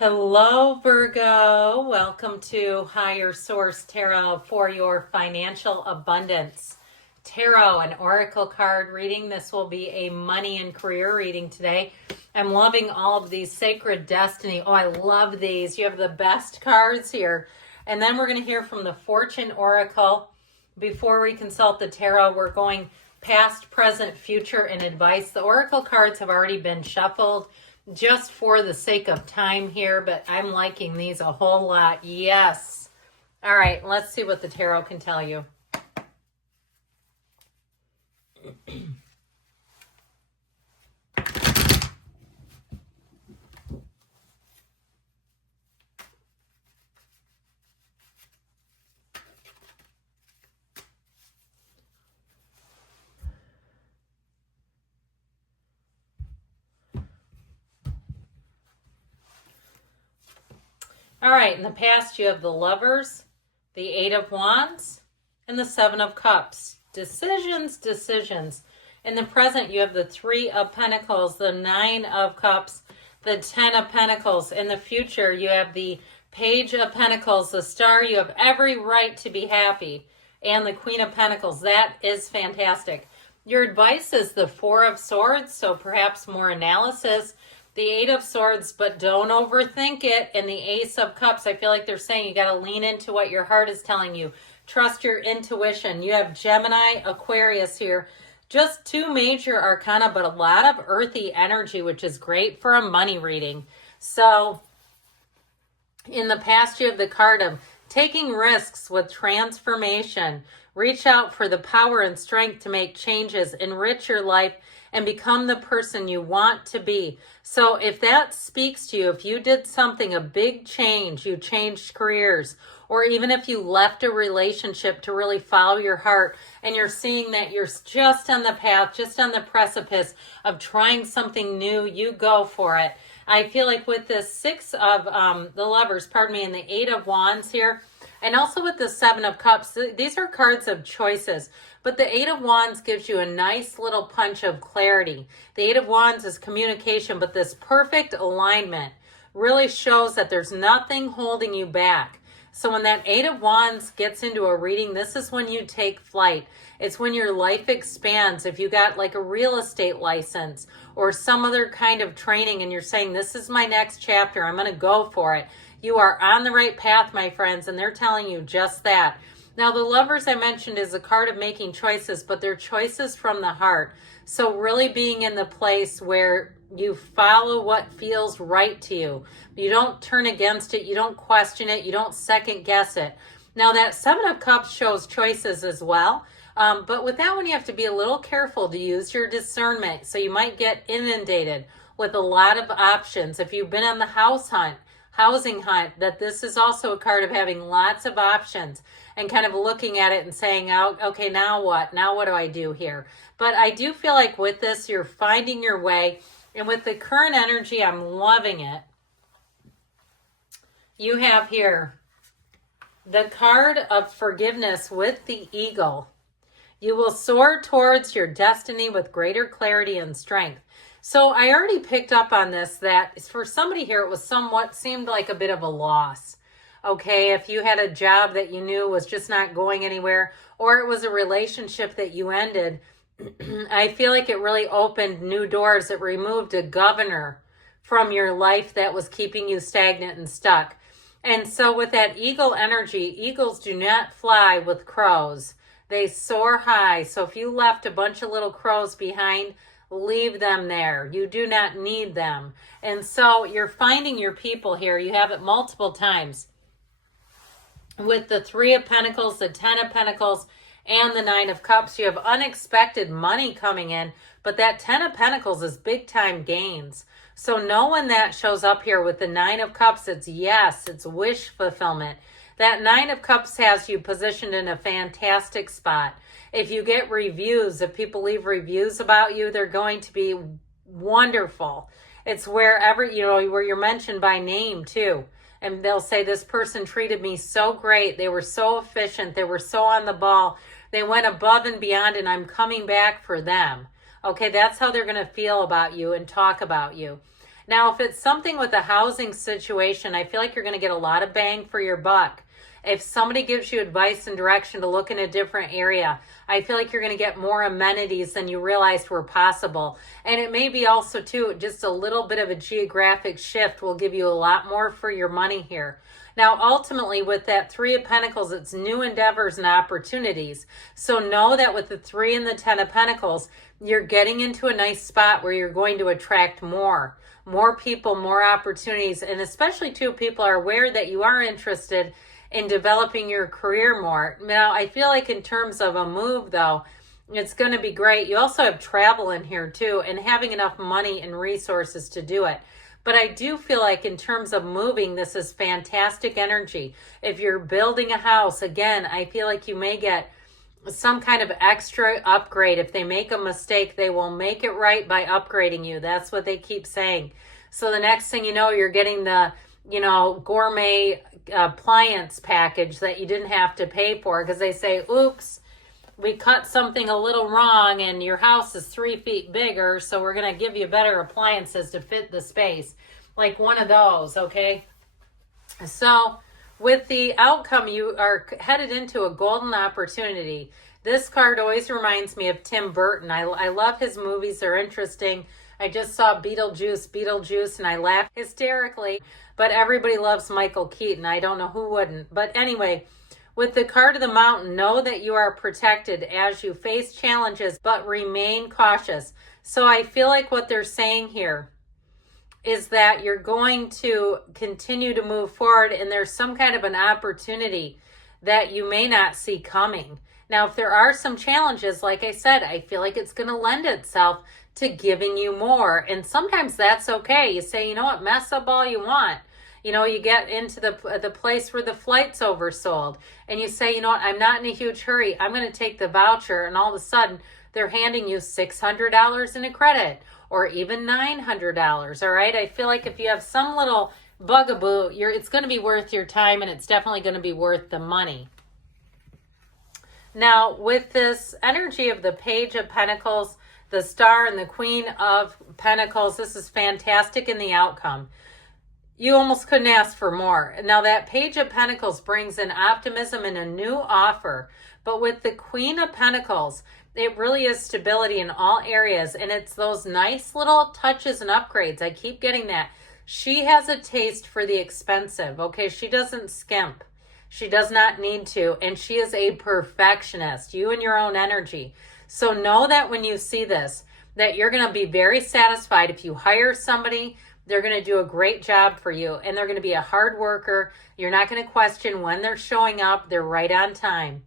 Hello, Virgo. Welcome to Higher Source Tarot for your financial abundance. Tarot and Oracle card reading. This will be a money and career reading today. I'm loving all of these Sacred Destiny. Oh, I love these. You have the best cards here. And then we're going to hear from the Fortune Oracle. Before we consult the tarot, we're going past, present, future, and advice. The Oracle cards have already been shuffled just for the sake of time here, but I'm liking these a whole lot. Yes. All right, let's see what the tarot can tell you. All right, in the past you have the Lovers, the Eight of Wands, and the Seven of Cups. Decisions. In the present you have the Three of Pentacles, the Nine of Cups, the Ten of Pentacles. In the future you have the Page of Pentacles, the Star. You have every right to be happy. And the Queen of Pentacles. That is fantastic. Your advice is the Four of Swords, so perhaps more analysis. The Eight of Swords, but don't overthink it. And the Ace of Cups, I feel like they're saying you got to lean into what your heart is telling you. Trust your intuition. You have Gemini, Aquarius here. Just two major arcana, but a lot of earthy energy, which is great for a money reading. So in the past, you have the card of taking risks with transformation. Reach out for the power and strength to make changes, enrich your life, and become the person you want to be. So if that speaks to you, if you did something, a big change, you changed careers, or even if you left a relationship to really follow your heart, and you're seeing that you're just on the path, just on the precipice of trying something new, you go for it. I feel like with this Six of the Lovers, and the Eight of Wands here, and also with the Seven of Cups, these are cards of choices. But the Eight of Wands gives you a nice little punch of clarity. The Eight of Wands is communication, but this perfect alignment really shows that there's nothing holding you back. So when that Eight of Wands gets into a reading, this is when you take flight. It's when your life expands. If you got like a real estate license or some other kind of training and you're saying, this is my next chapter, I'm going to go for it. You are on the right path, my friends, and they're telling you just that. Now, the Lovers I mentioned is a card of making choices, but they're choices from the heart. So really being in the place where you follow what feels right to you. You don't turn against it. You don't question it. You don't second guess it. Now, that Seven of Cups shows choices as well. But with that one, you have to be a little careful to use your discernment. So you might get inundated with a lot of options. If you've been on the housing hunt, that this is also a card of having lots of options and kind of looking at it and saying, oh, okay, now what? Now what do I do here? But I do feel like with this, you're finding your way. And with the current energy, I'm loving it. You have here the card of forgiveness with the eagle. You will soar towards your destiny with greater clarity and strength. So I already picked up on this, that for somebody here, it was somewhat seemed like a bit of a loss. Okay, if you had a job that you knew was just not going anywhere, or it was a relationship that you ended, I feel like it really opened new doors. It removed a governor from your life that was keeping you stagnant and stuck. And so with that eagle energy, eagles do not fly with crows. They soar high. So if you left a bunch of little crows behind, leave them there. You do not need them. And so you're finding your people here. You have it multiple times. With the Three of Pentacles, the Ten of Pentacles, and the Nine of Cups, you have unexpected money coming in, but that Ten of Pentacles is big time gains. So know when that shows up here with the Nine of Cups, it's yes, it's wish fulfillment. That Nine of Cups has you positioned in a fantastic spot. If you get reviews, if people leave reviews about you, they're going to be wonderful. It's wherever, where you're mentioned by name too. And they'll say, this person treated me so great. They were so efficient. They were so on the ball. They went above and beyond, and I'm coming back for them. Okay, that's how they're going to feel about you and talk about you. Now, if it's something with a housing situation, I feel like you're going to get a lot of bang for your buck. If somebody gives you advice and direction to look in a different area, I feel like you're going to get more amenities than you realized were possible. And it may be also, too, just a little bit of a geographic shift will give you a lot more for your money here. Now, ultimately, with that Three of Pentacles, it's new endeavors and opportunities. So know that with the 3 and the 10 of Pentacles, you're getting into a nice spot where you're going to attract more people, more opportunities. And especially, too, people are aware that you are interested in developing your career more. Now, I feel like in terms of a move, though, it's going to be great. You also have travel in here, too, and having enough money and resources to do it. But I do feel like in terms of moving, this is fantastic energy. If you're building a house, again, I feel like you may get some kind of extra upgrade. If they make a mistake, they will make it right by upgrading you. That's what they keep saying. So the next thing you know, you're getting the gourmet appliance package that you didn't have to pay for, because they say, oops, we cut something a little wrong and your house is 3 feet bigger, so we're going to give you better appliances to fit the space. Like one of those, okay? So with the outcome, you are headed into a golden opportunity. This card always reminds me of Tim Burton. I love his movies. They're interesting. I just saw Beetlejuice, and I laughed hysterically. But everybody loves Michael Keaton. I don't know who wouldn't. But anyway, with the card of the Mountain, know that you are protected as you face challenges, but remain cautious. So I feel like what they're saying here is that you're going to continue to move forward, and there's some kind of an opportunity that you may not see coming. Now, if there are some challenges, like I said, I feel like it's going to lend itself to giving you more. And sometimes that's okay. You say, you know what, mess up all you want. You get into the place where the flight's oversold, and you say, you know what, I'm not in a huge hurry. I'm going to take the voucher, and all of a sudden they're handing you $600 in a credit, or even $900. All right. I feel like if you have some little bugaboo, it's going to be worth your time, and it's definitely going to be worth the money. Now, with this energy of the Page of Pentacles, the Star, and the Queen of Pentacles, this is fantastic in the outcome. You almost couldn't ask for more. Now, that Page of Pentacles brings in optimism and a new offer. But with the Queen of Pentacles, it really is stability in all areas. And it's those nice little touches and upgrades. I keep getting that. She has a taste for the expensive. Okay, she doesn't skimp. She does not need to. And she is a perfectionist. You and your own energy. So know that when you see this, that you're going to be very satisfied. If you hire somebody, they're going to do a great job for you, and they're going to be a hard worker. You're not going to question when they're showing up. They're right on time.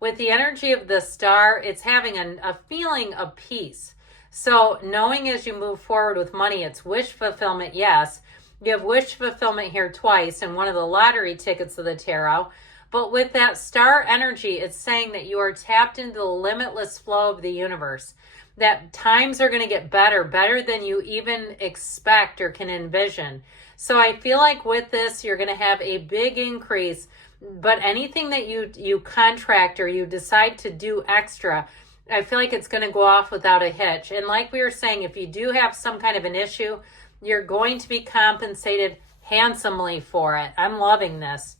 With the energy of the Star, it's having a feeling of peace. So knowing as you move forward with money, it's wish fulfillment, yes. You have wish fulfillment here twice in one of the lottery tickets of the tarot. But with that Star energy, it's saying that you are tapped into the limitless flow of the universe. That times are going to get better than you even expect or can envision. So I feel like with this, you're going to have a big increase, but anything that you contract or you decide to do extra, I feel like it's going to go off without a hitch. And like we were saying, if you do have some kind of an issue, you're going to be compensated handsomely for it. I'm loving this.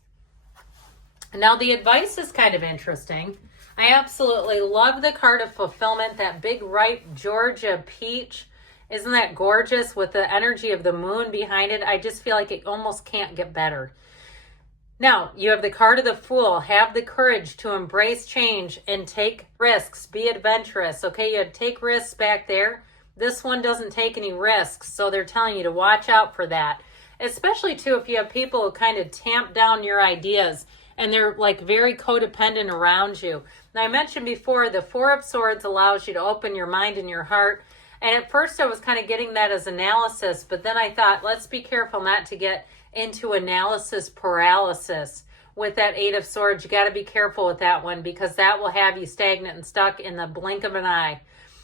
Now, the advice is kind of interesting. I absolutely love the card of fulfillment, that big ripe Georgia peach. Isn't that gorgeous with the energy of the moon behind it? I just feel like it almost can't get better. Now, you have the card of the Fool. Have the courage to embrace change and take risks. Be adventurous. Okay, you take risks back there. This one doesn't take any risks, so they're telling you to watch out for that. Especially, too, if you have people who kind of tamp down your ideas and they're like very codependent around you. Now, I mentioned before, the Four of Swords allows you to open your mind and your heart. And at first I was kind of getting that as analysis, but then I thought, let's be careful not to get into analysis paralysis. With that Eight of Swords, you got to be careful with that one, because that will have you stagnant and stuck in the blink of an eye.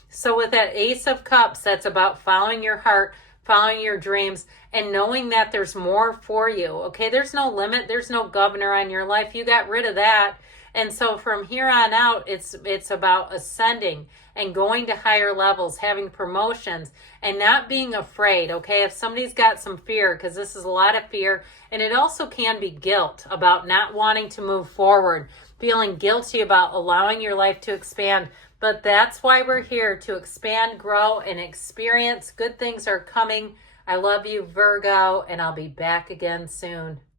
So with that Ace of Cups, that's about following your heart, following your dreams, and knowing that there's more for you. Okay, there's no limit. There's no governor on your life. You got rid of that. And so from here on out, it's about ascending and going to higher levels, having promotions, and not being afraid, okay? If somebody's got some fear, because this is a lot of fear, and it also can be guilt about not wanting to move forward, feeling guilty about allowing your life to expand. But that's why we're here, to expand, grow, and experience. Good things are coming. I love you, Virgo, and I'll be back again soon.